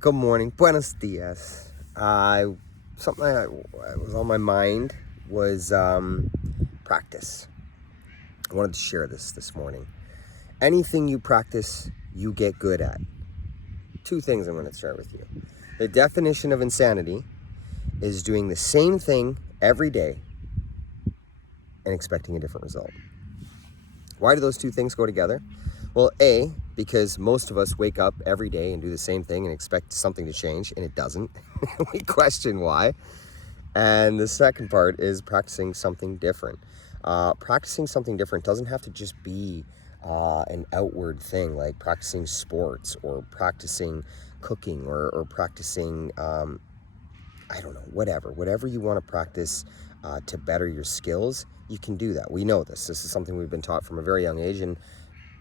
Good morning, buenos dias. Something that was on my mind was practice. I wanted to share this morning. Anything you practice, you get good at. Two things I'm going to share with you. The definition of insanity is doing the same thing every day and expecting a different result. Why do those two things go together? Well, A, because most of us wake up every day and do the same thing and expect something to change, and it doesn't. We question why. And the second part is practicing something different. Practicing something different doesn't have to just be an outward thing, like practicing sports or practicing cooking or practicing, I don't know, whatever you want to practice to better your skills, you can do that. We know this. This is something we've been taught from a very young age, and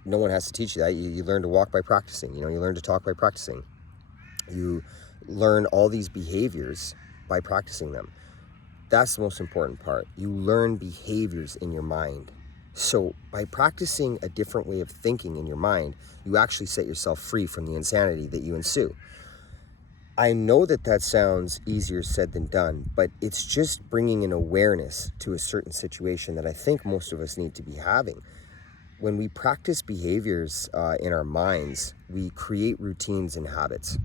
no one has to teach you that. You learn to walk by practicing. You learn to talk by practicing. You learn all these behaviors by practicing them. That's the most important part. You learn behaviors in your mind. So by practicing a different way of thinking in your mind, you actually set yourself free from the insanity that you ensue. I know that sounds easier said than done, but it's just bringing an awareness to a certain situation that I think most of us need to be having. When we practice behaviors in our minds, we create routines and habits.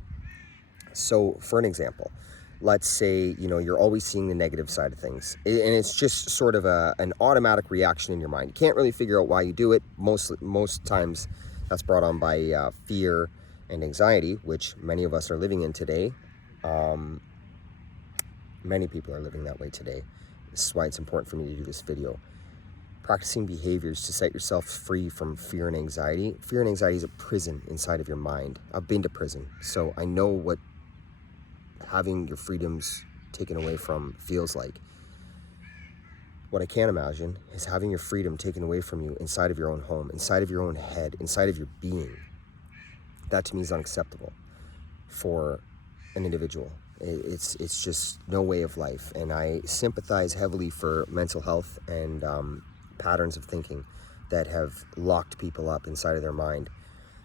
So for an example, let's say, you're always seeing the negative side of things, and it's just sort of an automatic reaction in your mind. You can't really figure out why you do it. Most times that's brought on by fear and anxiety, which many of us are living in today. Many people are living that way today. This is why it's important for me to do this video. Practicing behaviors to set yourself free from fear and anxiety. Fear and anxiety is a prison inside of your mind. I've been to prison, so I know what having your freedoms taken away from feels like. What I can't imagine is having your freedom taken away from you inside of your own home, inside of your own head, inside of your being. That to me is unacceptable for an individual. It's just no way of life, and I sympathize heavily for mental health and patterns of thinking that have locked people up inside of their mind.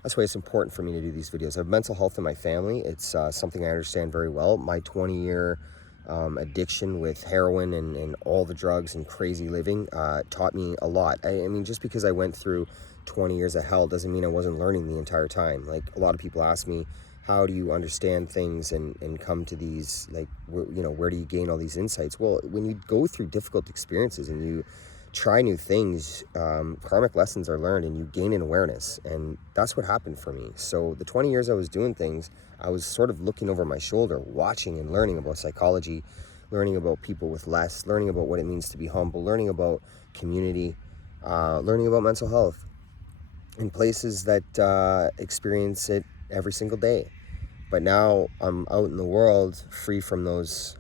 That's why it's important for me to do these videos. I have mental health in my family. It's something I understand very well. My 20-year addiction with heroin and all the drugs and crazy living taught me a lot. I mean, just because I went through 20 years of hell doesn't mean I wasn't learning the entire time. Like, a lot of people ask me, how do you understand things and come to these, like, where do you gain all these insights? Well, when you go through difficult experiences and you try new things, karmic lessons are learned and you gain an awareness, and that's what happened for me. So the 20 years I was doing things, I was sort of looking over my shoulder, watching and learning about psychology, learning about people with less, learning about what it means to be humble, learning about community, learning about mental health in places that experience it every single day. But now I'm out in the world, free from those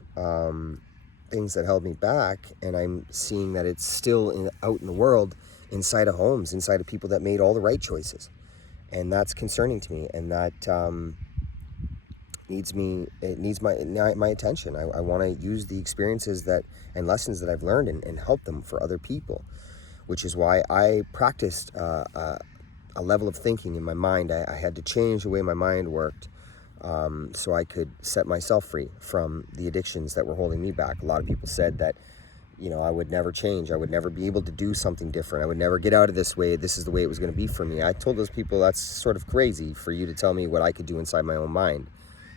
things that held me back, and I'm seeing that it's still out in the world, inside of homes, inside of people that made all the right choices, and that's concerning to me, and that needs my attention. I want to use the experiences and lessons that I've learned and help them for other people, which is why I practiced a level of thinking in my mind. I had to change the way my mind worked. So I could set myself free from the addictions that were holding me back. A lot of people said that, I would never change. I would never be able to do something different. I would never get out of this way. This is the way it was going to be for me. I told those people that's sort of crazy for you to tell me what I could do inside my own mind.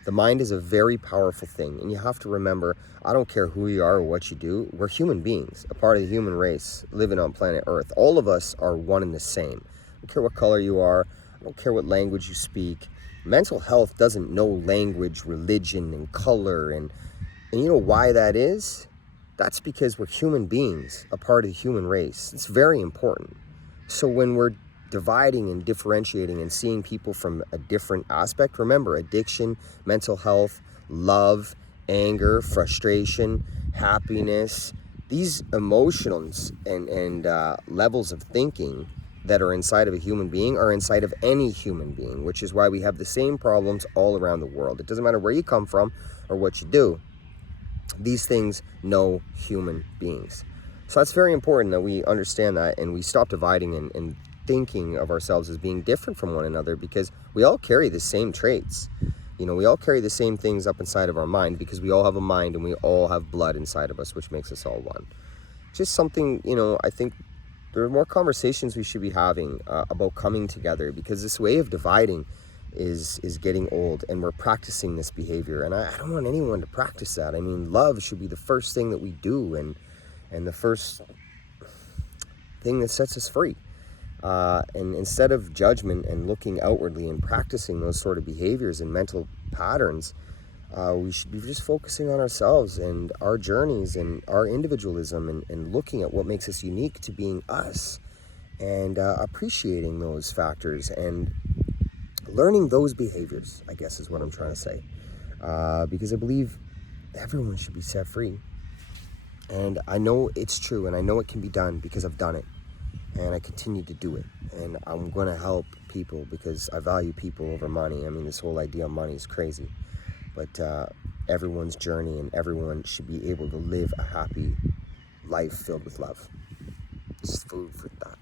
The mind is a very powerful thing, and you have to remember, I don't care who you are or what you do. We're human beings, a part of the human race, living on planet Earth. All of us are one and the same. I don't care what color you are. I don't care what language you speak. Mental health doesn't know language, religion, and color, and you know why that is? That's because we're human beings, a part of the human race. It's very important. So when we're dividing and differentiating and seeing people from a different aspect, remember, addiction, mental health, love, anger, frustration, happiness, these emotions and levels of thinking that are inside of a human being are inside of any human being, which is why we have the same problems all around the world. It doesn't matter where you come from or what you do. These things know human beings. So that's very important that we understand that, and we stop dividing and thinking of ourselves as being different from one another, because we all carry the same traits. You know, we all carry the same things up inside of our mind because we all have a mind and we all have blood inside of us, which makes us all one. Just something, you know, I think there are more conversations we should be having about coming together, because this way of dividing is getting old, and we're practicing this behavior, and I don't want anyone to practice that. I mean, love should be the first thing that we do, and the first thing that sets us free. And instead of judgment and looking outwardly and practicing those sort of behaviors and mental patterns, we should be just focusing on ourselves and our journeys and our individualism, and looking at what makes us unique to being us, and appreciating those factors and learning those behaviors, I guess is what I'm trying to say. Because I believe everyone should be set free. And I know it's true, and I know it can be done because I've done it. And I continue to do it, and I'm going to help people because I value people over money. I mean, this whole idea of money is crazy, but everyone's journey, and everyone should be able to live a happy life filled with love. Just food for thought.